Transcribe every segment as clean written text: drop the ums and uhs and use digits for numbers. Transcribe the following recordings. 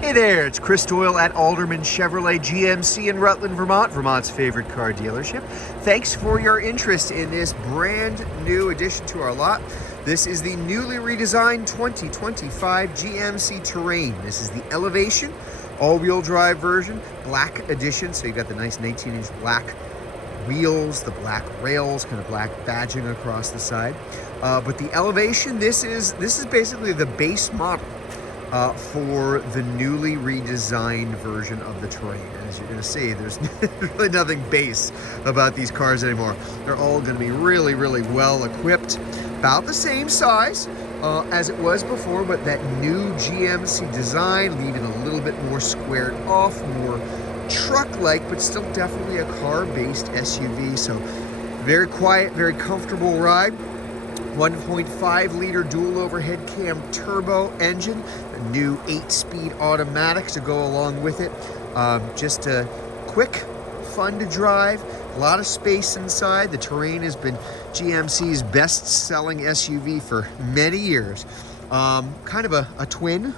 Hey there, it's Chris Doyle at Alderman Chevrolet GMC in Rutland, Vermont, Vermont's favorite car dealership. Thanks for your interest in this brand new addition to our lot. This is the newly redesigned 2025 GMC Terrain. This is the Elevation, all-wheel drive version, black edition. So you've got the nice 19-inch black wheels, the black rails, kind of black badging across the side. But the Elevation, this is basically the base model for the newly redesigned version of the Terrain. As you're going to see, there's really nothing base about these cars anymore. They're all going to be really, really well equipped. About the same size as it was before, but that new GMC design, leaving a little bit more squared off, more truck-like, but still definitely a car-based SUV. So very quiet, very comfortable ride. 1.5-liter dual overhead cam turbo engine, a new 8-speed automatic to go along with it. Just a quick, fun to drive, a lot of space inside. The Terrain has been GMC's best-selling SUV for many years. Kind of a twin,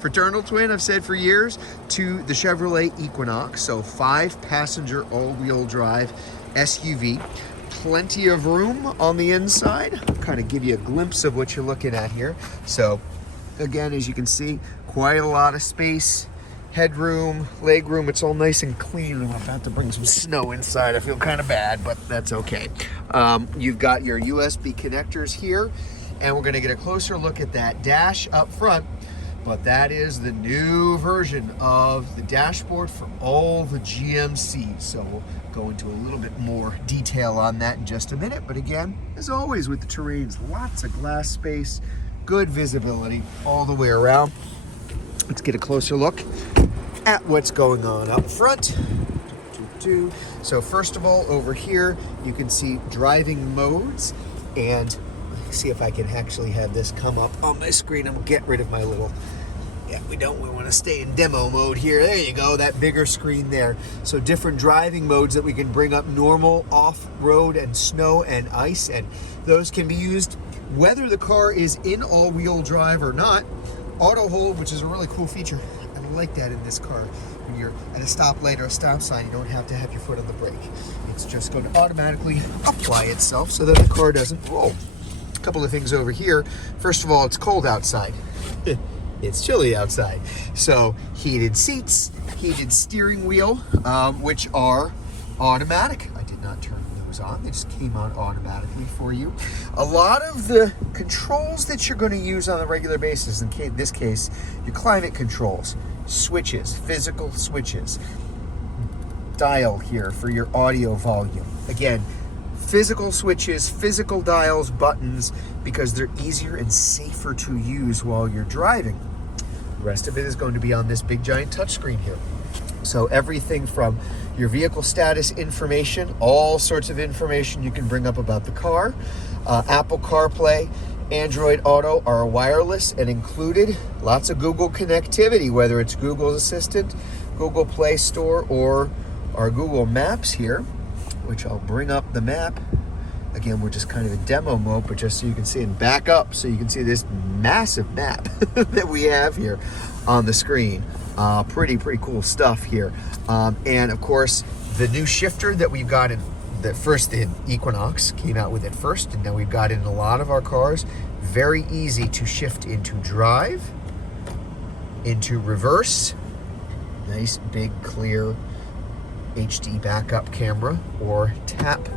fraternal twin, I've said for years, to the Chevrolet Equinox. So 5-passenger all-wheel drive SUV. Plenty of room on the inside. Kind of give you a glimpse of what you're looking at here. So again, as you can see, quite a lot of space, headroom, legroom. It's all nice and clean. I'm about to bring some snow inside. I feel kind of bad, but that's okay. You've got your USB connectors here, and we're going to get a closer look at that dash up front. But that is the new version of the dashboard for all the GMCs. So we'll go into a little bit more detail on that in just a minute. But again, as always with the Terrains, lots of glass space, good visibility all the way around. Let's get a closer look at what's going on up front. So first of all, over here, you can see driving modes, and see if I can actually have this come up on my screen. I'm gonna get rid of my little, we want to stay in demo mode here. There you go, that bigger screen there. So different driving modes that we can bring up: normal, off-road, and snow and ice, and those can be used whether the car is in all-wheel drive or not. Auto hold, which is a really cool feature. I like that in this car. When you're at a stoplight or a stop sign, you don't have to have your foot on the brake. It's just going to automatically apply itself so that the car doesn't roll. Couple of things over here. First of all, it's cold outside. It's chilly outside. So heated seats, heated steering wheel, which are automatic. I did not turn those on. They just came on automatically for you. A lot of the controls that you're going to use on a regular basis, in this case, your climate controls, switches, physical switches, dial here for your audio volume. Again, physical switches, physical dials, buttons, because they're easier and safer to use while you're driving. The rest of it is going to be on this big giant touchscreen here. So everything from your vehicle status information, all sorts of information you can bring up about the car. Apple CarPlay, Android Auto are wireless and included. Lots of Google connectivity, whether it's Google's Assistant, Google Play Store, or our Google Maps here, which I'll bring up the map. Again, we're just kind of in demo mode, but just so you can see and back up so you can see this massive map that we have here on the screen. Pretty cool stuff here. And of course, the new shifter that we've got in the Equinox came out with it first, and now we've got it in a lot of our cars. Very easy to shift into drive, into reverse. Nice, big, clear HD backup camera, or tap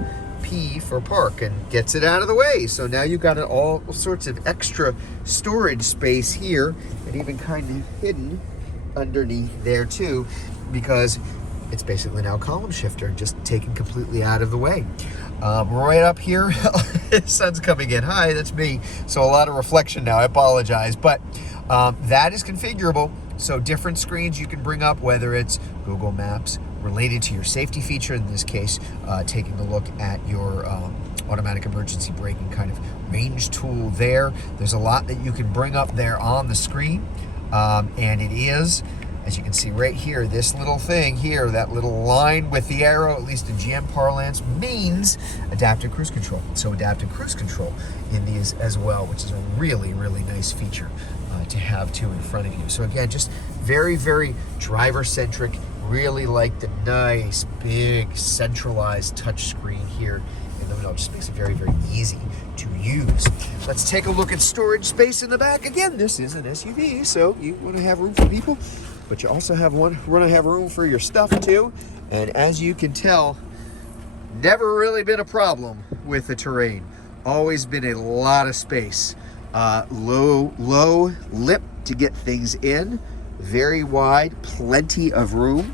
P for park, and gets it out of the way. So now you've got all sorts of extra storage space here, and even kind of hidden underneath there too, because it's basically now column shifter, just taken completely out of the way. Right up here, the sun's coming in. Hi, that's me. So a lot of reflection now, I apologize, but that is configurable. So different screens you can bring up, whether it's Google Maps, related to your safety feature, in this case, taking a look at your automatic emergency braking kind of range tool there. There's a lot that you can bring up there on the screen, and it is, as you can see right here, this little thing here, that little line with the arrow, at least in GM parlance, means adaptive cruise control. So adaptive cruise control in these as well, which is a really nice feature to have too in front of you. So again, just very, very driver-centric. Really like the nice, big, centralized touchscreen here in the middle. It just makes it very, very easy to use. Let's take a look at storage space in the back. Again, this is an SUV, so you want to have room for people, but you also want to have room for your stuff too. And as you can tell, never really been a problem with the Terrain. Always been a lot of space. Low lip to get things in. Very wide, plenty of room.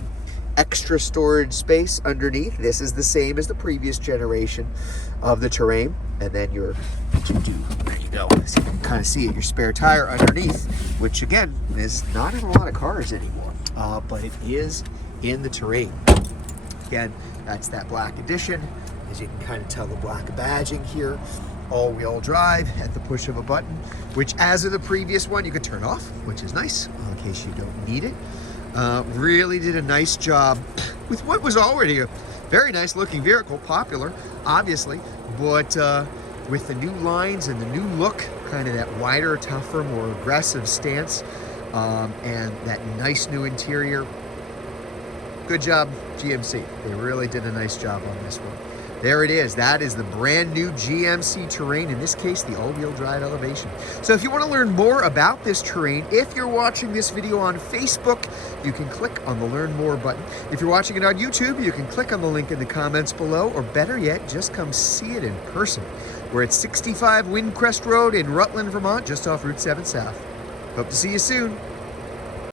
Extra storage space underneath. This is the same as the previous generation of the Terrain. And then there you go. So you can kind of see it, your spare tire underneath, which again is not in a lot of cars anymore, but it is in the Terrain. Again, that's that black edition. As you can kind of tell, the black badging here. All-wheel drive at the push of a button, which as of the previous one, you could turn off, which is nice in case you don't need it. Really did a nice job with what was already a very nice looking vehicle, popular, obviously, but with the new lines and the new look, kind of that wider, tougher, more aggressive stance, and that nice new interior. Good job, GMC. They really did a nice job on this one. There it is. That is the brand new GMC Terrain, in this case, the all-wheel drive Elevation. So if you want to learn more about this Terrain, if you're watching this video on Facebook, you can click on the Learn More button. If you're watching it on YouTube, you can click on the link in the comments below, or better yet, just come see it in person. We're at 65 Windcrest Road in Rutland, Vermont, just off Route 7 South. Hope to see you soon.